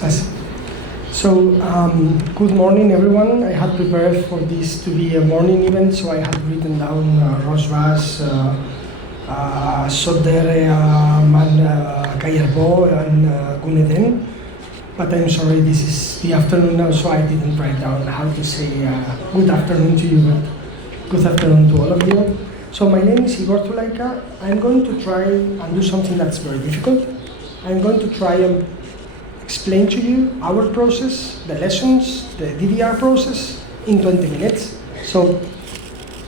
So, good morning, everyone. I had prepared for this to be a morning event, so I had written down Rosvas, Sodere, Kayerbo, and Guneden. But I'm sorry, this is the afternoon now, so I didn't write down how to say good afternoon to you, but good afternoon to all of you. So my name is Igor Zulaika. I'm going to try and do something that's very difficult. I'm going to try and explain to you our process, the lessons, the DDR process in 20 minutes. So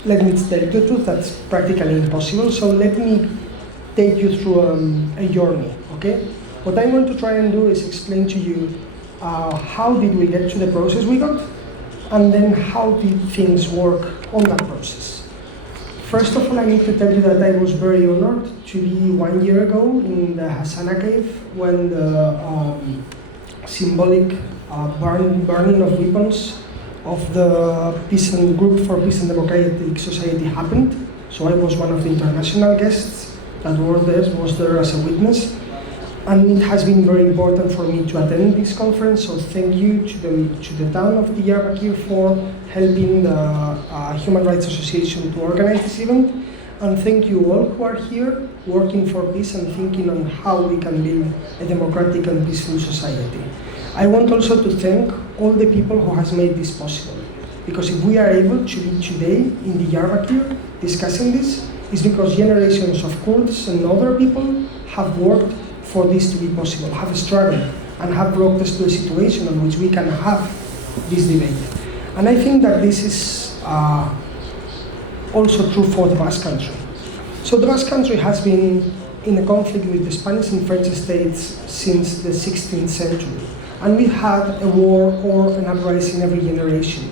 let me tell you the truth, that's practically impossible. So let me take you through a journey, okay? What I'm going to try and do is explain to you how did we get to the process we got, and then how did things work on that process. First of all, I need to tell you that I was very honored to be 1 year ago in the Hassana cave when the symbolic burning of weapons of the Group for Peace and Democratic Society happened. So I was one of the international guests that was there as a witness. And it has been very important for me to attend this conference, so thank you to the town of Diyarbakir for helping the Human Rights Association to organize this event, and thank you all who are here working for peace and thinking on how we can build a democratic and peaceful society. I want also to thank all the people who has made this possible, because if we are able to be today in Diyarbakir discussing this, it's because generations of Kurds and other people have worked for this to be possible, have struggled, and have brought us to a situation in which we can have this debate. And I think that this is also true for the Basque Country. So the Basque Country has been in a conflict with the Spanish and French states since the 16th century. And we've had a war or an uprising every generation.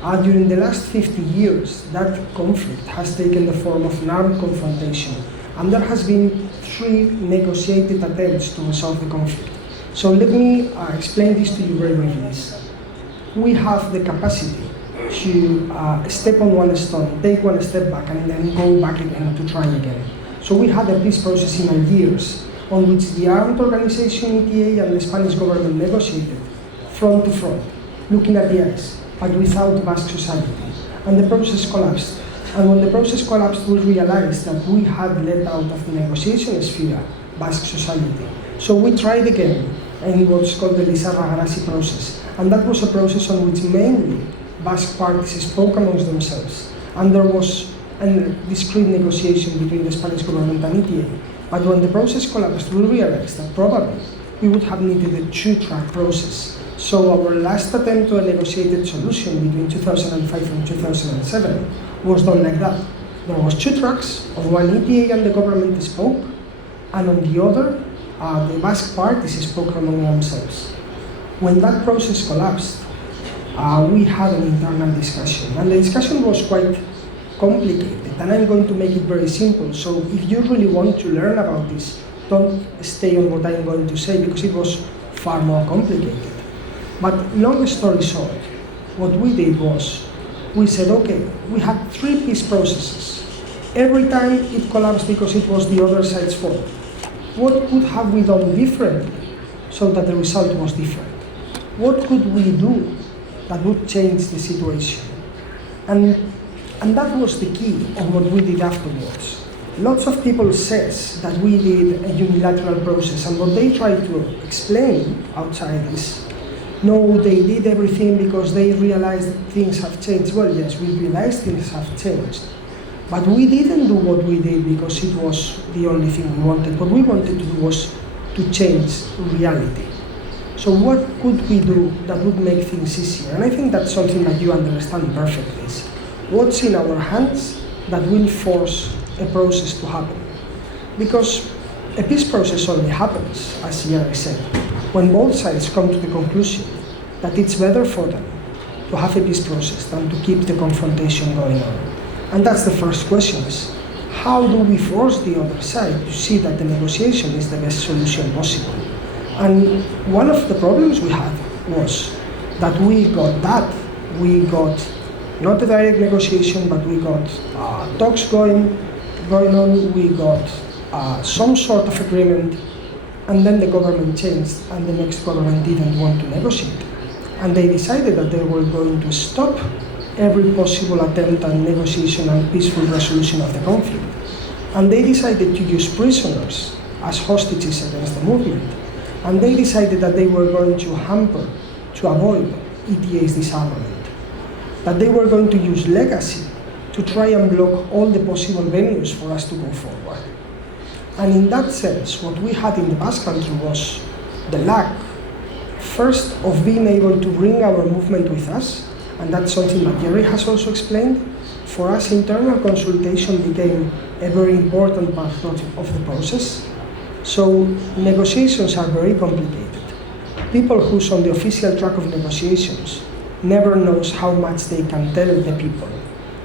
During the last 50 years, that conflict has taken the form of an armed confrontation. And there has been 3 negotiated attempts to resolve the conflict. So let me explain this to you very briefly. We have the capacity to step on one stone, take one step back, and then go back again to try again. So we had a peace process in Algiers, on which the armed organization ETA and the Spanish government negotiated front to front, looking at the eyes, but without Basque society. And the process collapsed. And when the process collapsed, we realized that we had let out of the negotiation sphere Basque society. So we tried again in what's called the Lizarra-Garasi process. And that was a process on which mainly Basque parties spoke amongst themselves. And there was a discrete negotiation between the Spanish government and ETA. But when the process collapsed, we realized that probably we would have needed a 2-track process. So our last attempt to a negotiated solution between 2005 and 2007 was done like that. There was 2 tracks. On one, ETA and the government spoke, and on the other, the Basque parties spoke among themselves. When that process collapsed, we had an internal discussion, and the discussion was quite complicated, and I'm going to make it very simple. So if you really want to learn about this, don't stay on what I'm going to say, because it was far more complicated. But long story short, what we did was, we said, okay, we had 3 peace processes. Every time it collapsed because it was the other side's fault. What could have we done differently so that the result was different? What could we do that would change the situation? And that was the key of what we did afterwards. Lots of people says that we did a unilateral process, and what they try to explain outside is, no, they did everything because they realized things have changed. Well, yes, we realized things have changed. But we didn't do what we did because it was the only thing we wanted. What we wanted to do was to change reality. So what could we do that would make things easier? And I think that's something that you understand perfectly. What's in our hands that will force a process to happen? Because a peace process only happens, as Yari said, when both sides come to the conclusion that it's better for them to have a peace process than to keep the confrontation going on. And that's the first question, is how do we force the other side to see that the negotiation is the best solution possible? And one of the problems we had was that we got not a direct negotiation, but we got talks going on, we got some sort of agreement, And then the government changed, and the next government didn't want to negotiate. And they decided that they were going to stop every possible attempt at negotiation and peaceful resolution of the conflict. And they decided to use prisoners as hostages against the movement. And they decided that they were going to hamper, to avoid ETA's disarmament. That they were going to use legacy to try and block all the possible venues for us to go forward. And in that sense, what we had in the Basque Country was the lack, first, of being able to bring our movement with us, and that's something that Jerry has also explained. For us, internal consultation became a very important part of the process. So negotiations are very complicated. People who's on the official track of negotiations never knows how much they can tell the people,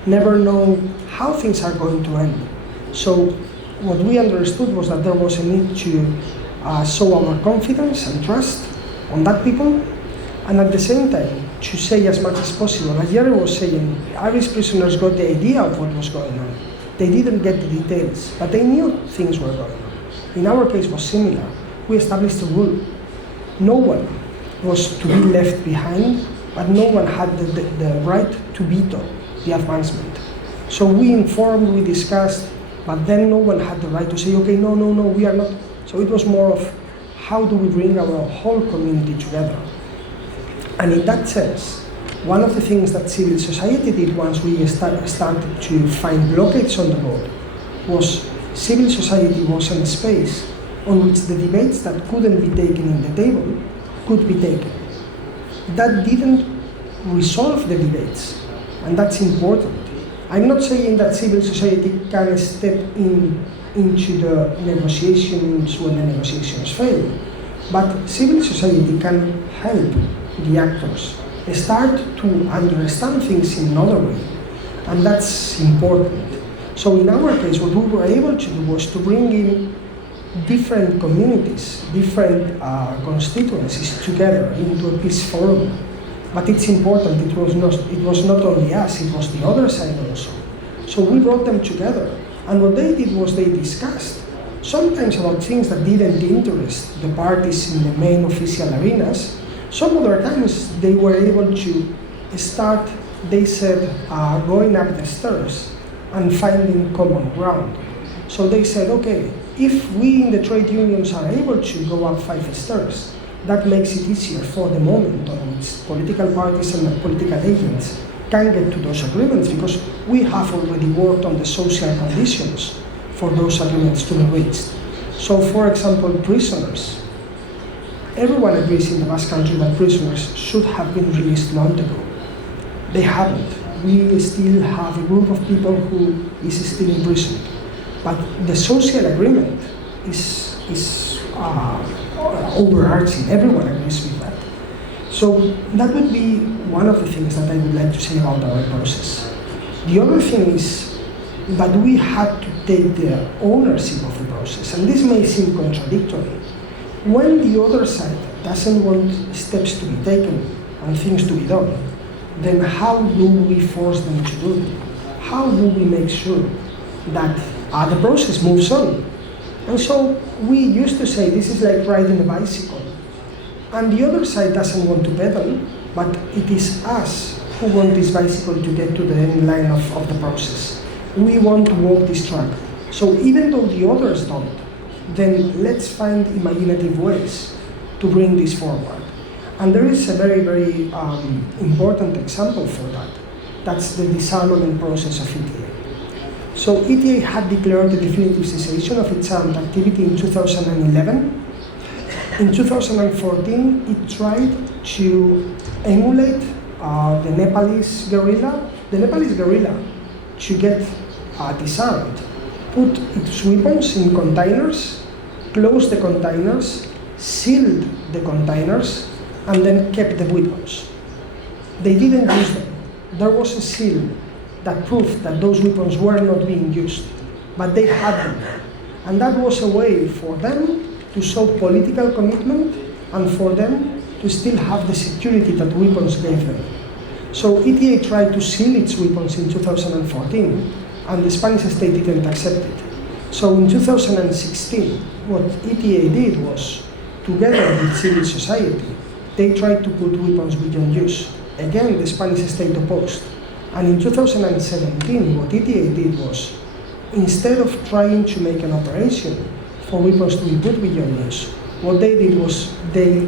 never know how things are going to end. So what we understood was that there was a need to show our confidence and trust on that people, and at the same time to say as much as possible. Like Jerry was saying, Irish prisoners got the idea of what was going on. They didn't get the details, but they knew things were going on. In our case, it was similar. We established a rule. No one was to be left behind, but no one had the right to veto the advancement. So we informed, we discussed, but then no one had the right to say, okay, no, we are not. So it was more of how do we bring our whole community together. And in that sense, one of the things that civil society did once we started to find blockades on the road was civil society was in a space on which the debates that couldn't be taken in the table could be taken. That didn't resolve the debates, and that's important. I'm not saying that civil society can step into the negotiations when the negotiations fail, but civil society can help the actors start to understand things in another way, and that's important. So in our case, what we were able to do was to bring in different communities, different constituencies together into a peace forum. But it's important, it was not only us, it was the other side also. So we brought them together, and what they did was they discussed, sometimes about things that didn't interest the parties in the main official arenas. Some other times they were able to start, they said, going up the stairs and finding common ground. So they said, okay, if we in the trade unions are able to go up 5 stairs, that makes it easier for the moment on which political parties and political agents can get to those agreements, because we have already worked on the social conditions for those agreements to be reached. So for example, prisoners. Everyone agrees in the Basque Country that prisoners should have been released long ago. They haven't. We still have a group of people who is still in prison. But the social agreement is overarching. Everyone agrees with that. So that would be one of the things that I would like to say about our process. The other thing is that we had to take the ownership of the process, and this may seem contradictory. When the other side doesn't want steps to be taken and things to be done, then how do we force them to do it? How do we make sure that the process moves on? And so we used to say this is like riding a bicycle. And the other side doesn't want to pedal, but it is us who want this bicycle to get to the end line of the process. We want to walk this track. So even though the others don't, then let's find imaginative ways to bring this forward. And there is a very, very important example for that. That's the disarmament process of ETA. So ETA had declared the definitive cessation of its armed activity in 2011. In 2014, it tried to emulate the Nepalese guerrilla. The Nepalese guerrilla, to get disarmed, put its weapons in containers, closed the containers, sealed the containers, and then kept the weapons. They didn't use them. There was a seal that proved that those weapons were not being used, but they had them. And that was a way for them to show political commitment and for them to still have the security that weapons gave them. So ETA tried to seal its weapons in 2014, and the Spanish state didn't accept it. So in 2016, what ETA did was, together with civil society, they tried to put weapons beyond use. Again, the Spanish state opposed. And in 2017, what ETA did was, instead of trying to make an operation for weapons to be put beyond use, what they did was they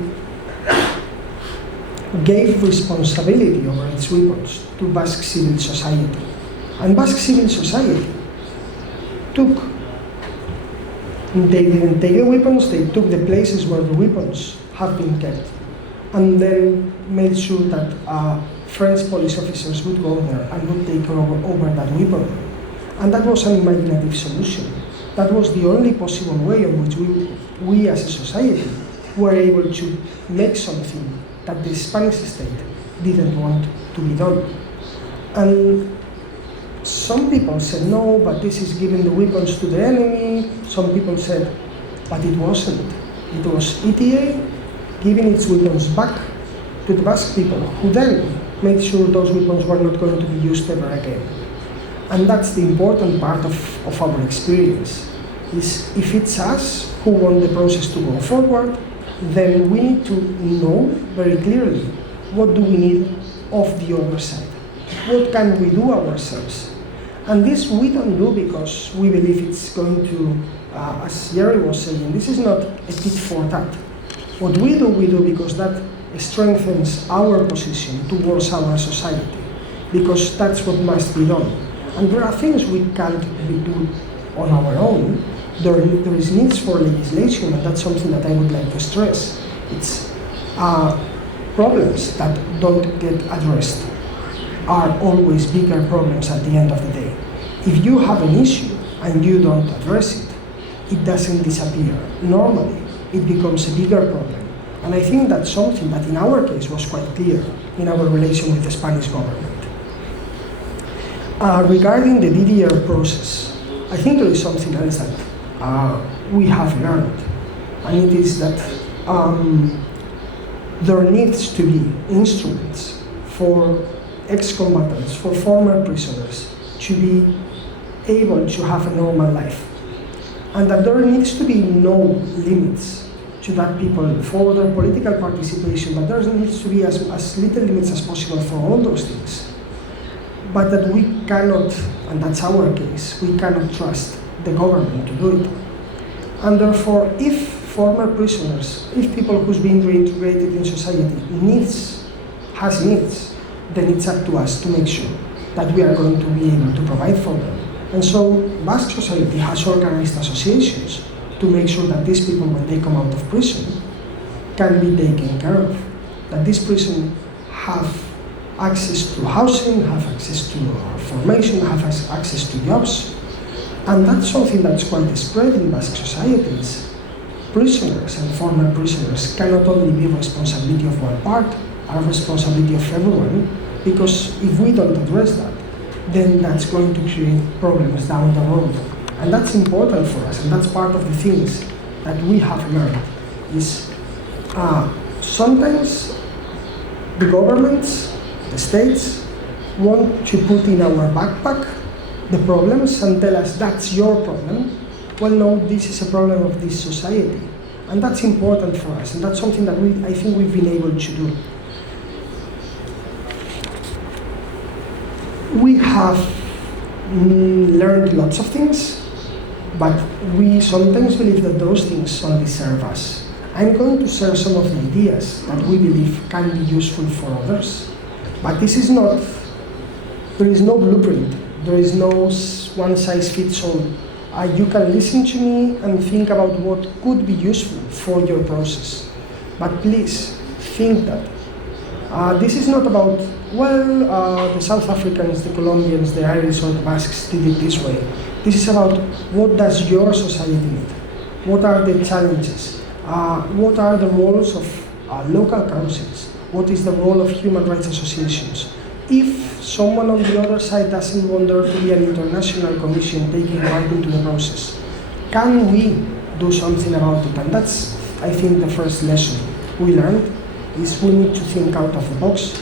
gave responsibility over its weapons to Basque civil society. And Basque civil society they didn't take the weapons, they took the places where the weapons have been kept, and then made sure that French police officers would go there and would take over that weapon. And that was an imaginative solution. That was the only possible way in which we as a society were able to make something that the Spanish state didn't want to be done. And some people said, no, but this is giving the weapons to the enemy. Some people said, but it wasn't. It was ETA giving its weapons back to the Basque people, who then made sure those weapons were not going to be used ever again. And that's the important part of our experience, is if it's us who want the process to go forward, then we need to know very clearly what do we need of the other side. What can we do ourselves? And this we don't do because we believe it's going to, as Jerry was saying, this is not a tit for tat. What we do because that strengthens our position towards our society, because that's what must be done. And there are things we can't do on our own. There is needs for legislation, and that's something that I would like to stress. It's problems that don't get addressed are always bigger problems at the end of the day. If you have an issue and you don't address it, it doesn't disappear. Normally, it becomes a bigger problem. And I think that's something that in our case was quite clear in our relation with the Spanish government. Regarding the DDR process, I think there is something else that we have learned, and it is that there needs to be instruments for ex-combatants, for former prisoners, to be able to have a normal life. And that there needs to be no limits to that people for their political participation, but there needs to be as little limits as possible for all those things. But that we cannot, and that's our case, we cannot trust the government to do it. And therefore, if former prisoners, if people who's been reintegrated in society has needs, then it's up to us to make sure that we are going to be able to provide for them. And so Basque society has organized associations to make sure that these people, when they come out of prison, can be taken care of. That this prison have access to housing, have access to formation, have access to jobs. And that's something that's quite spread in Basque societies. Prisoners and former prisoners cannot only be responsibility of one part, are responsibility of everyone, because if we don't address that, then that's going to create problems down the road. And that's important for us, and that's part of the things that we have learned, is sometimes the governments, the states, want to put in our backpack the problems and tell us that's your problem. Well, no, this is a problem of this society. And that's important for us, and that's something that I think we've been able to do. We have learned lots of things, but we sometimes believe that those things only serve us. I'm going to share some of the ideas that we believe can be useful for others, but this is not, there is no blueprint, there is no one-size-fits-all. You can listen to me and think about what could be useful for your process, but please think that this is not about, well, the South Africans, the Colombians, the Irish or the Basques did it this way. This is about what does your society need? What are the challenges? What are the roles of local councils? What is the role of human rights associations? If someone on the other side doesn't want there to be an international commission taking part into the process, can we do something about it? And that's, I think, the first lesson we learned, is we need to think out of the box.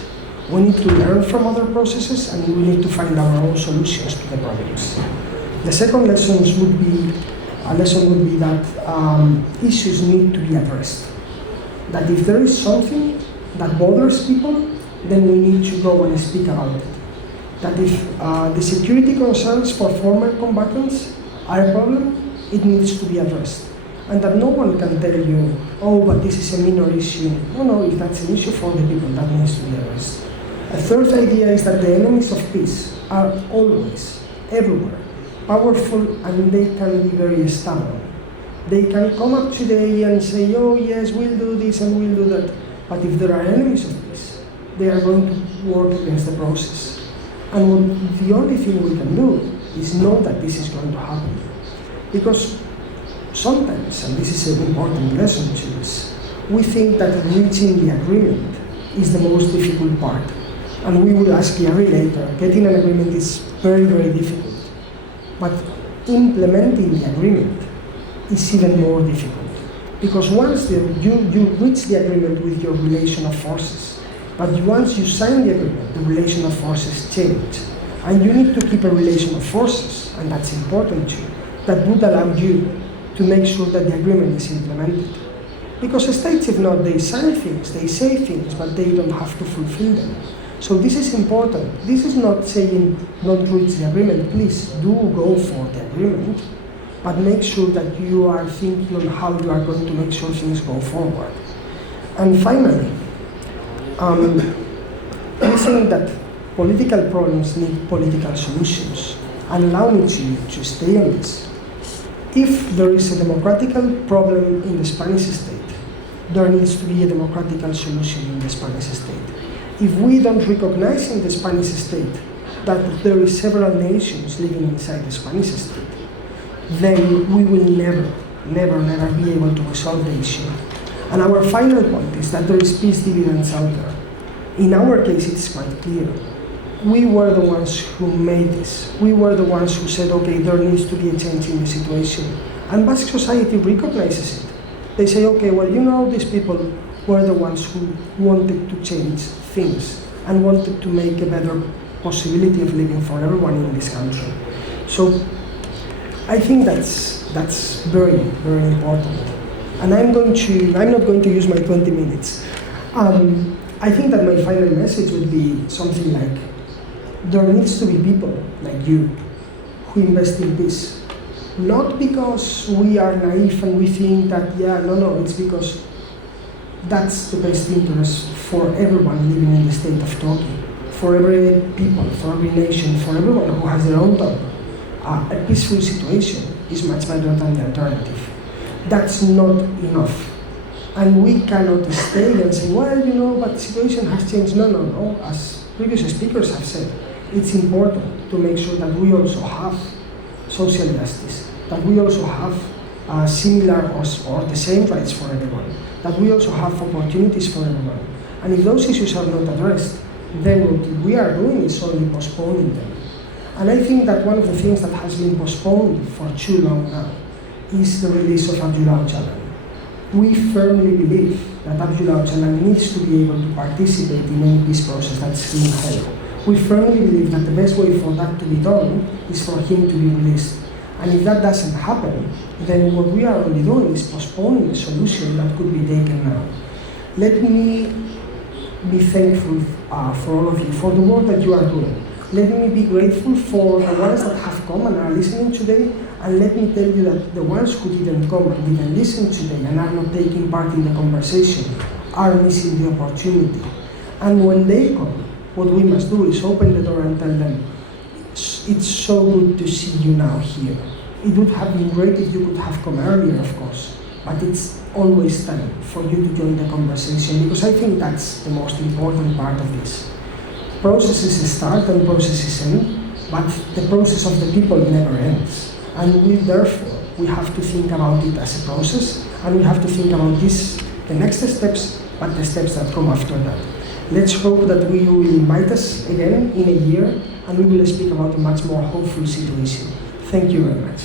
We need to learn from other processes, and we need to find our own solutions to the problems. The second lesson would be that issues need to be addressed. That if there is something that bothers people, then we need to go and speak about it. That if the security concerns for former combatants are a problem, it needs to be addressed. And that no one can tell you, oh, but this is a minor issue. No, if that's an issue for the people, that needs to be addressed. A third idea is that the enemies of peace are always, everywhere, powerful, and they can be very stubborn. They can come up today and say, oh yes, we'll do this and we'll do that. But if there are enemies of peace, they are going to work against the process. And the only thing we can do is know that this is going to happen. Because sometimes, and this is an important lesson to us, we think that reaching the agreement is the most difficult part. And we will ask Gary later, getting an agreement is very, very difficult. But implementing the agreement is even more difficult. Because once you reach the agreement with your relation of forces, but once you sign the agreement, the relation of forces change. And you need to keep a relation of forces, and that's important too, that would allow you to make sure that the agreement is implemented. Because states, if not, they sign things, they say things, but they don't have to fulfill them. So this is important. This is not saying don't reach the agreement, please do go for the agreement, but make sure that you are thinking on how you are going to make sure things go forward. And finally, we think that political problems need political solutions. And allow me to stay on this. If there is a democratical problem in the Spanish state, there needs to be a democratical solution in the Spanish state. If we don't recognize in the Spanish state that there is several nations living inside the Spanish state, then we will never be able to resolve the issue. And our final point is that there is peace dividends out there. In our case, it's quite clear. We were the ones who made this. We were the ones who said, okay, there needs to be a change in the situation. And Basque society recognizes it. They say, okay, well, these people were the ones who wanted to change things and wanted to make a better possibility of living for everyone in this country. So I think that's very, very important. And I'm not going to use my 20 minutes. I think that my final message would be something like, there needs to be people like you who invest in peace. Not because we are naive and we think that, it's because that's the best interest for everyone living in the state of Turkey, for every people, for every nation, for everyone who has their own tongue. A peaceful situation is much better than the alternative. That's not enough. And we cannot stay and say, but the situation has changed. No. As previous speakers have said, it's important to make sure that we also have social justice, that we also have similar or the same rights for everyone, that we also have opportunities for everyone. And if those issues are not addressed, then what we are doing is only postponing them. And I think that one of the things that has been postponed for too long now is the release of Abdullah Öcalan. We firmly believe that Abdullah Öcalan needs to be able to participate in any peace process that's being held. We firmly believe that the best way for that to be done is for him to be released. And if that doesn't happen, then what we are only doing is postponing a solution that could be taken now. Let me be thankful for all of you, for the work that you are doing. Let me be grateful for the ones that have come and are listening today, and let me tell you that the ones who didn't come and didn't listen today and are not taking part in the conversation are missing the opportunity. And when they come, what we must do is open the door and tell them, it's so good to see you now here. It would have been great if you could have come earlier, of course, but it's always time for you to join the conversation, because I think that's the most important part of this. Processes start and processes end, but the process of the people never ends. And we have to think about it as a process, and we have to think about the next steps, but the steps that come after that. Let's hope that we will invite us again in a year, and we will speak about a much more hopeful situation. Thank you very much.